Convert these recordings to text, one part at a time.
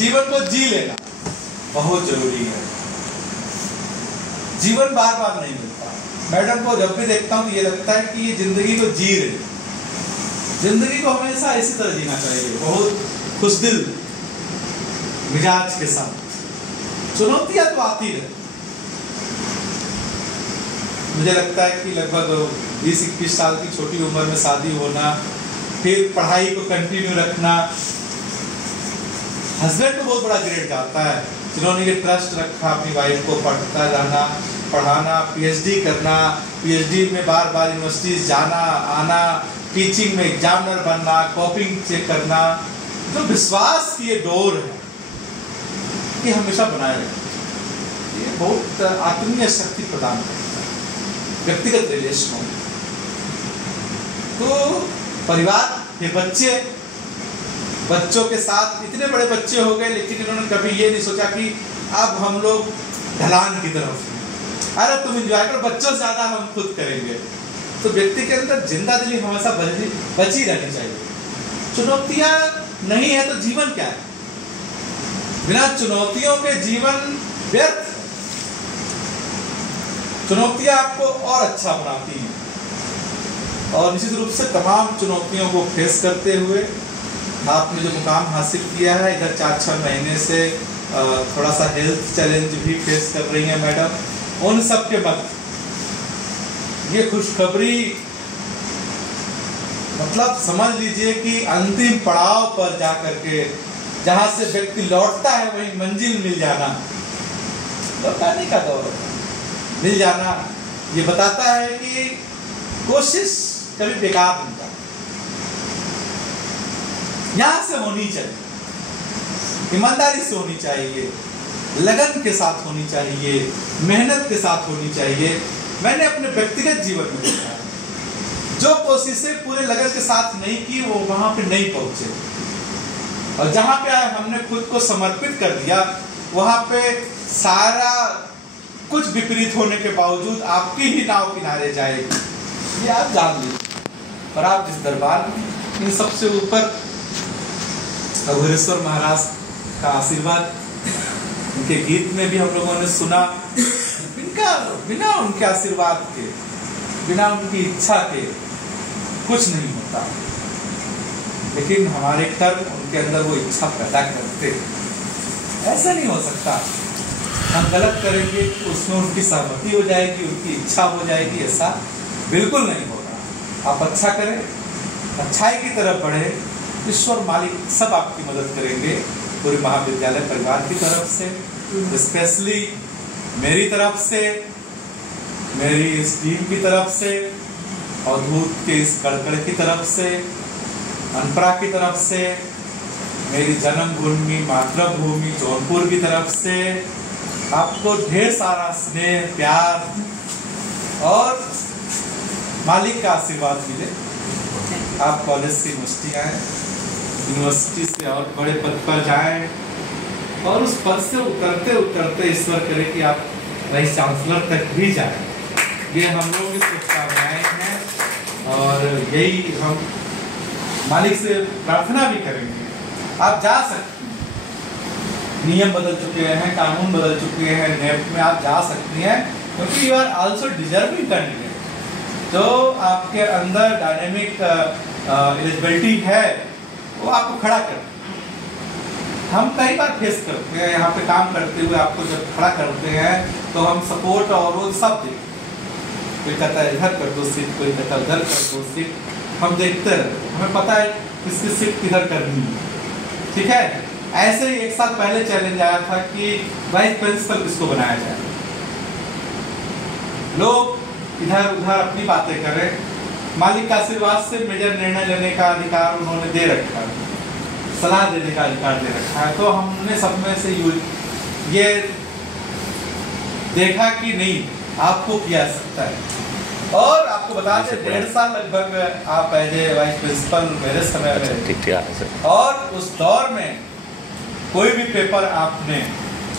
जीवन को जी लेना बहुत जरूरी है। जीवन बार बार नहीं मिलता। मैडम को जब भी देखता हूँ तो ये लगता है कि ये जिंदगी को जी रहे, जिंदगी को हमेशा इसी तरह जीना चाहिए, बहुत खुशदिल मिजाज के साथ। चुनौतियां तो आती रहे। मुझे लगता है कि लगभग 20-21 साल की छोटी उम्र में शादी होना, फिर पढ़ाई को कंटिन्यू रखना, हस्बैंड को बहुत बड़ा ग्रेड जाता है जिन्होंने ये ट्रस्ट रखा अपनी वाइफ को, पढ़ता रहना, पढ़ाना, पीएचडी करना, पीएचडी में बार बार यूनिवर्सिटीज जाना आना, टीचिंग में एग्जामिनर बनना, कॉपिंग चेक करना। जो विश्वास की ये डोर है कि हमेशा बनाए रखें, ये बहुत आत्मीय शक्ति प्रदान करता है व्यक्तिगत रिलेशनों में। तो परिवार के बच्चों के साथ इतने बड़े बच्चे हो गए, लेकिन इन्होंने कभी ये नहीं सोचा कि अब हम लोग ढलान की तरफ हैं, अरे तुम एंजॉय करो, बच्चों से ज्यादा हम खुद करेंगे। तो व्यक्ति के अंदर जिंदा दिली हमेशा बची रहनी चाहिए। चुनौतियां नहीं है तो जीवन क्या है? बिना चुनौतियों के जीवन व्यर्थ। चुनौतियां आपको और अच्छा बनाती हैं, और निश्चित रूप से तमाम चुनौतियों को फेस करते हुए आपने जो मुकाम हासिल किया है, इधर 4-6 महीने से थोड़ा सा हेल्थ चैलेंज भी फेस कर रही है मैडम, उन सब के मध्य ये खुशखबरी, मतलब समझ लीजिए कि अंतिम पड़ाव पर जाकर के जहां से व्यक्ति लौटता है वही मंजिल मिल जाना, लौटाने का दौर मिल जाना, ये बताता है कि कोशिश कभी बेकार नहीं जाती। यहां से होनी चाहिए, ईमानदारी से होनी चाहिए, लगन के साथ होनी चाहिए, मेहनत के साथ होनी चाहिए। मैंने अपने व्यक्तिगत जीवन में देखा, जो कोशिशें पूरे लगन के साथ नहीं की वो वहां पे नहीं पहुंचे, और जहां पे हमने खुद को समर्पित कर दिया वहां पे सारा कुछ विपरीत होने के बावजूद आपकी ही नाव किनारे जाएगी, ये आप जान लीजिए। और आप जिस दरबार में, इन सबसे ऊपर अघोरेश्वर महाराज का आशीर्वाद, उनके गीत में भी हम लोगों ने सुना, बिना उनके आशीर्वाद के, बिना उनकी इच्छा के कुछ नहीं होता। लेकिन हमारे कर्म उनके अंदर वो इच्छा पैदा करते। ऐसा नहीं हो सकता हम गलत करेंगे उसमें उनकी सहमति हो जाएगी, उनकी इच्छा हो जाएगी, ऐसा बिल्कुल नहीं होगा। आप अच्छा करें, अच्छाई की तरफ बढ़े, ईश्वर मालिक सब आपकी मदद करेंगे। पूरी महाविद्यालय परिवार की तरफ से, स्पेशली मेरी तरफ से, मेरी इस टीम की तरफ से, अवधूत के इस कड़कड़ की तरफ से, अनपरा की तरफ से, मेरी जन्मभूमि मातृभूमि जौनपुर की तरफ से आपको ढेर सारा स्नेह, प्यार और मालिक का आशीर्वाद मिले। आप कॉलेज से यूनिवर्सिटी आए, यूनिवर्सिटी से और बड़े पद पर जाएं, और उस पद से उतरते उतरते ईश्वर करे कि आप वाइस चांसलर तक भी जाएं। ये हम लोगों की शुभकामनाएं हैं, और यही हम मालिक से प्रार्थना भी करेंगे। आप जा सकते हैं, नियम बदल चुके हैं, कानून बदल चुके हैं, नेप में आप जा सकती हैं, क्योंकि you are also deserving candidate. जो आपके अंदर डायनेमिक एलिजिबिलिटी है वो आपको खड़ा कर। हम कई बार फेस करते हैं यहाँ पे काम करते हुए, आपको जब खड़ा करते हैं तो हम सपोर्ट और वो सब देखते, कोई कहता है इधर कर दो सीट, कोई कहता है उधर कर दो सीट, हम देखते हैं, हमें पता है किसकी सीट किधर करनी है, ठीक है। ऐसे ही एक साल पहले चैलेंज आया था कि वाइस प्रिंसिपल किसको बनाया जाए। लोग इधर उधर अपनी बातें करें, मालिक का आशीर्वाद से मेजर निर्णय लेने का अधिकार उन्होंने दे रखा है, सलाह देने का अधिकार दे रखा है। तो हमने सब में से ये देखा कि नहीं, आपको किया सकता है। और आपको बता दें 1.5 साल लगभग आप एज ए वाइस प्रिंसिपल मेरे समय में, और उस दौर में कोई भी पेपर आपने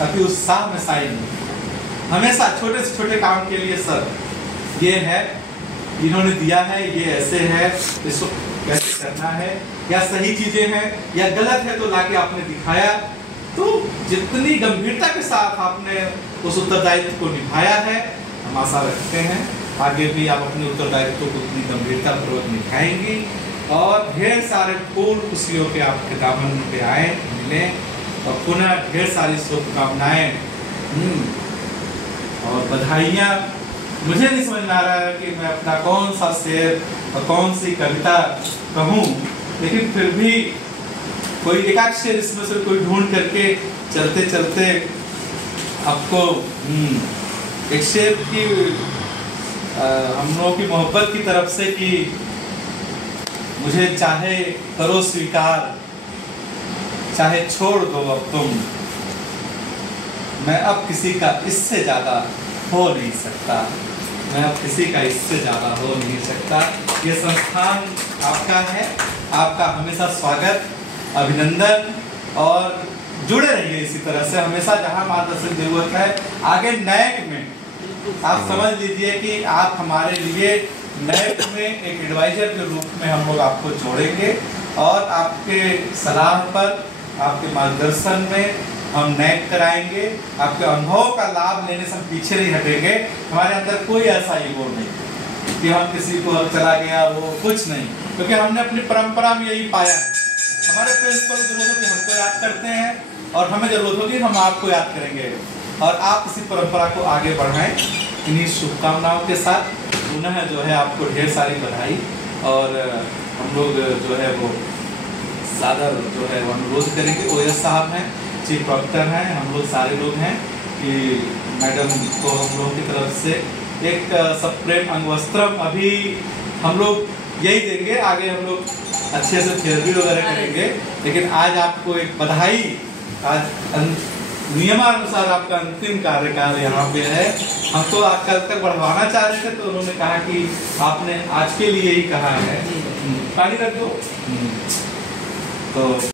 अति उत्साह में साइन नहीं, हमेशा छोटे से छोटे काम के लिए सर ये है, इन्होंने दिया है, ये ऐसे है, इसको कैसे करना है, या सही चीजें हैं या गलत है तो लाके आपने दिखाया। तो जितनी गंभीरता के साथ आपने उस उत्तरदायित्व को निभाया है, हम आशा रखते हैं आगे भी आप अपने उत्तरदायित्व को उतनी गंभीरता पूर्वक निभाएंगी और ढेर सारे फूल खुशियों के आपके दामन पे आए मिले और पुनः ढेर सारी शुभकामनाएं और बधाइयाँ। मुझे नहीं समझ में आ रहा है कि मैं अपना कौन सा शेर और कौन सी कविता कहूँ, लेकिन फिर भी कोई एकाध शेर इसमें से कोई ढूंढ करके चलते चलते आपको एक शेर की हम लोगों की मोहब्बत की तरफ से कि मुझे चाहे करो स्वीकार, चाहे छोड़ दो अब तुम, मैं अब किसी का इससे ज्यादा हो नहीं सकता, मैं अब किसी का इससे ज्यादा हो नहीं सकता। ये संस्थान आपका है, आपका हमेशा स्वागत, अभिनंदन और जुड़े रहिए इसी तरह से हमेशा। जहां मार्गदर्शन की जरूरत है आगे नैक में आप समझ लीजिए कि आप हमारे लिए नैक में एक एडवाइजर के रूप में हम लोग आपको जोड़ेंगे और आपके सलाह पर, आपके मार्गदर्शन में हम नैक कराएंगे। आपके अनुभव का लाभ लेने से हम पीछे नहीं हटेंगे। हमारे अंदर कोई ऐसा ईगो नहीं कि हम किसी को चला गया वो कुछ नहीं, क्योंकि हमने अपनी परंपरा में यही पाया है। हमारे प्रिंसिपल को जरूरत होती है हमको याद करते हैं और हमें जरूरत होगी हम आपको याद करेंगे और आप इसी परंपरा को आगे बढ़ाएं। इन्हीं शुभकामनाओं के साथ पुनः जो है आपको ढेर सारी बधाई और हम लोग जो है वो सादर जो है वो अनुरोध करेंगे। ओएस साहब हैं, चीफ डॉक्टर हैं, हम लोग सारे लोग हैं कि मैडम को हम लोगों की तरफ से एक सप्रेम अंगवस्त्रम अभी हम लोग यही देंगे। आगे हम लोग अच्छे से थेरेपी वगैरह करेंगे, लेकिन आज आपको एक बधाई। आज नियमानुसार आपका अंतिम कार्यकाल यहाँ पे है। हम तो कल तक बढ़वाना चाह रहे थे तो उन्होंने कहा कि आपने आज के लिए ही कहा है। पानी रख दो तो